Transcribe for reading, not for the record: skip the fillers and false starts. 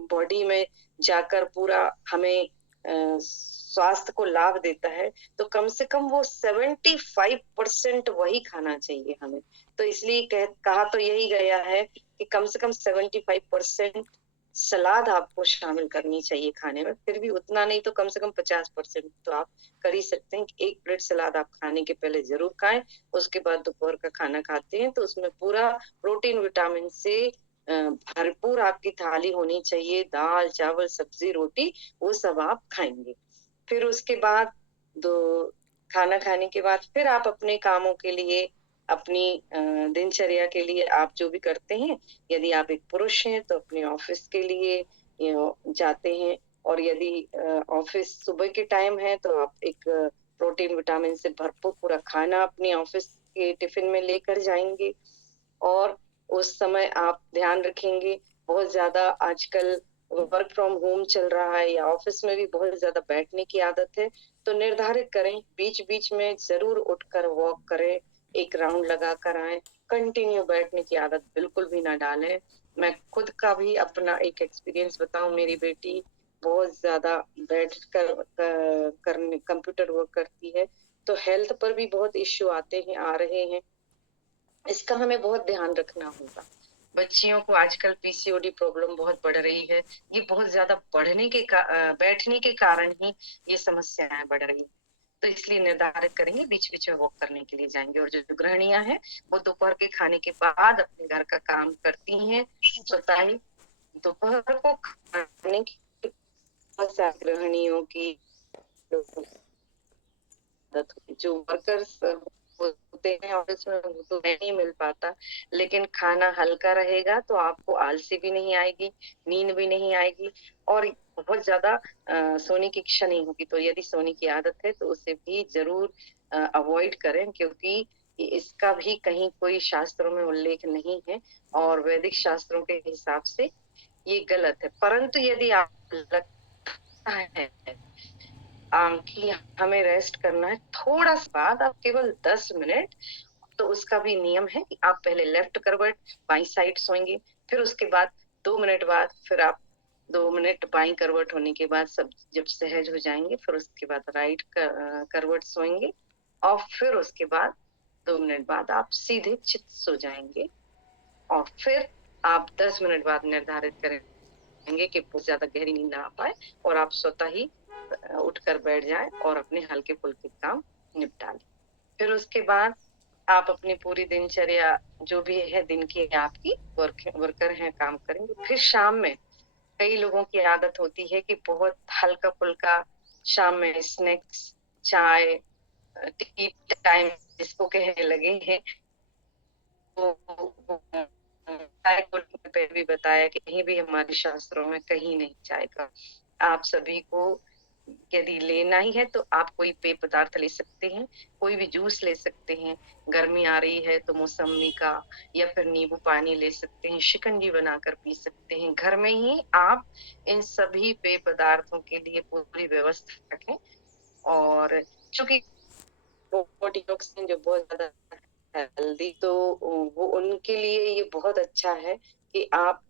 Body में जाकर पूरा हमें स्वास्थ्य को लाभ देता है, तो कम से कम वो 75% वही खाना चाहिए हमें। तो इसलिए कहा तो यही गया है कि कम से कम 75% सलाद आपको शामिल करनी चाहिए खाने में। फिर भी उतना नहीं तो कम से कम 50% तो आप कर ही सकते हैं कि 1 प्लेट सलाद आप खाने के पहले ज़रूर खाएँ। उसके बाद दोपहर का खाना खाते हैं तो उसमें पूरा प्रोटीन, विटामिन से भरपूर आपकी थाली होनी चाहिए। दाल, चावल, सब्ज़ी, रोटी वो सब आप खाएँगे। फिर उसके बाद दो खाना खाने के बाद फिर आप अपने कामों के लिए, अपनी दिनचर्या के लिए आप जो भी करते हैं, यदि आप एक पुरुष हैं तो अपने ऑफ़िस के लिए जाते हैं और यदि ऑफ़िस सुबह के टाइम है तो आप एक प्रोटीन, विटामिन से भरपूर पूरा खाना अपने ऑफ़िस के टिफ़िन में लेकर जाएँगे और उस समय आप ध्यान रखेंगे, बहुत ज़्यादा आजकल वर्क फ्रॉम होम चल रहा है या ऑफ़िस में भी बहुत ज़्यादा बैठने की आदत है, तो निर्धारित करें, बीच-बीच में ज़रूर उठकर वॉक करें, एक राउंड लगा कर आएँ, कंटिन्यू बैठने की आदत बिल्कुल भी ना डालें। मैं खुद का भी अपना एक एक्सपीरियंस बताऊँ, मेरी बेटी बहुत ज़्यादा बैठकर करने कंप्यूटर वर्क करती है, तो हेल्थ पर भी बहुत इश्यू आते हैं, आ रहे हैं। इसका हमें बहुत ध्यान रखना होगा। बच्चियों को आजकल पीसीओडी प्रॉब्लम बहुत बढ़ रही है। ये बहुत ज़्यादा बैठने के कारण ही ये समस्याएँ बढ़ रही हैं। तो इसलिए निर्धारित करेंगे बीच-बीच में वॉक करने के लिए जाएँगे और जो गृहिणियाँ हैं, वो दोपहर के खाने के बाद अपने घर का काम करती हैं। स्वतः ही दोपहर को खाने की बहुत सारी गृहिणियों की आदत होती है। जो वर्कर्स होते हैं ऑफिस में वो तो नहीं मिल पाता, लेकिन खाना हल्का रहेगा तो आपको आलसी भी नहीं आएगी, नींद भी नहीं आएगी और बहुत ज़्यादा सोने की इच्छा नहीं होगी। तो यदि सोने की आदत है तो उसे भी ज़रूर अवॉइड करें क्योंकि इसका भी कहीं कोई शास्त्रों में उल्लेख नहीं है और वैदिक शास्त्रों के हिसाब से ये गलत है। परंतु यदि आप लगता है कि हमें रेस्ट करना है, थोड़ा-सा बाद आप केवल 10 मिनट तो उसका भी नियम है कि आप पहले लेफ्ट करवट बाईं साइड सोएँगे, फिर उसके बाद 2 मिनट बाद फिर आप 2 मिनट बाईं करवट होने के बाद सब जब सहज हो जाएँगे, फिर उसके बाद राइट करवट सोएँगे और फिर उसके बाद 2 मिनट बाद आप सीधे चित सो जाएँगे और फिर आप 10 मिनट बाद निर्धारित करेंगे कि बहुत ज़्यादा गहरी नींद ना आ पाए और आप स्वतः ही उठकर बैठ जाएँ और अपने हल्के-फुल्के काम निपटा लें। फिर उसके बाद आप अपनी पूरी दिनचर्या जो भी है दिन की आपकी वर्कर हैं, काम करेंगे। फिर शाम में कई लोगों की आदत होती है कि बहुत हल्का-फुल्का शाम में स्नैक्स, चाय, टी टाइम जिसको कहने लगे हैं, वो चाय को पे भी बताया कि कहीं भी हमारे शास्त्रों में कहीं नहीं चाय का। आप सभी को यदि लेना ही है तो आप कोई पेय पदार्थ ले सकते हैं, कोई भी जूस ले सकते हैं। गर्मी आ रही है तो मौसम्मी का या फिर नींबू पानी ले सकते हैं, शिकंजी बनाकर पी सकते हैं। घर में ही आप इन सभी पेय पदार्थों के लिए पूरी व्यवस्था रखें और चूँकि बॉडी टॉक्सिन जो बहुत ज़्यादा हेल्दी तो वो उनके लिए ये बहुत अच्छा है कि आप